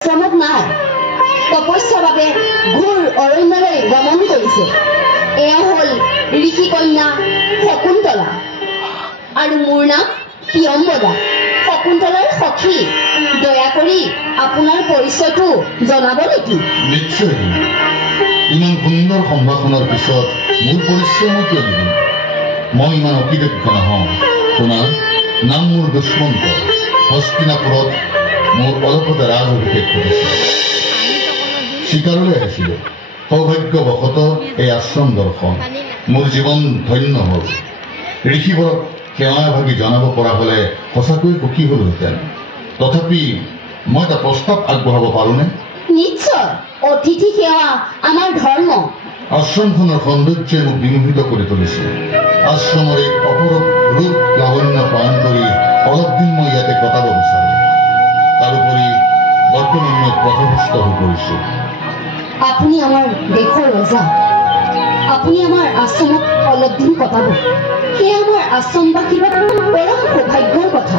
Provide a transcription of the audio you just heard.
শ্ৰমত নাই তপস্যাৰ বাবে ঘোৰ অৰণ্যলৈ গমন কৰিছে। এয়া হ'ল ঋষি কন্যা শকুন্তলা আৰু মোৰ নাম প্ৰিয়ম্বদা, শকুন্তলাৰ সখী। দয়া কৰি আপোনাৰ পৰিচয়টো জনাব নেকি? নিশ্চয় দিম। ইমান সুন্দৰ সম্ভাষণৰ পিছত মোৰ পৰিচয় মই কিয় দিম? মই ইমান অকৃতজ্ঞ নহওঁ। তোমাৰ নাম মোৰ দুষ্মন্ত। হস্তিনাপুৰত মোৰ অলপতে ৰাজ অভিষেক ঘটিছিল। চিকাৰলৈ আহিছিলোঁ। সৌভাগ্যবশতঃ এই আশ্ৰম দৰ্শন। মোৰ জীৱন ধন্য হ'ল। ঋষিবৰক সেৱা ভাগি জনাব পৰা হ'লে সঁচাকৈ সুখী হ'লোহেঁতেন। তথাপি মই এটা প্ৰস্তাৱ আগবঢ়াব পাৰোঁনে? নিশ্চয়, অতিথি সেৱা আমাৰ ধৰ্ম। আশ্ৰমখনৰ সৌন্দৰ্যই মোক বিমোহিত কৰি তুলিছে। আশ্ৰমৰ এই অপৰূপ ৰূপ লাৱণ্য পালন কৰি অলপ দিন মই ইয়াতে কটাব বিচাৰোঁ। তাৰোপৰি বৰ্তমান মই পথভ্ৰষ্ট হৈ পৰিছোঁ। আপুনি আমাৰ দেশৰ ৰজা। আপুনি আমাৰ আশ্ৰমত অলপ দিন কটাব, সেয়া আমাৰ আশ্ৰমবাসীৰ পৰম সৌভাগ্যৰ কথা।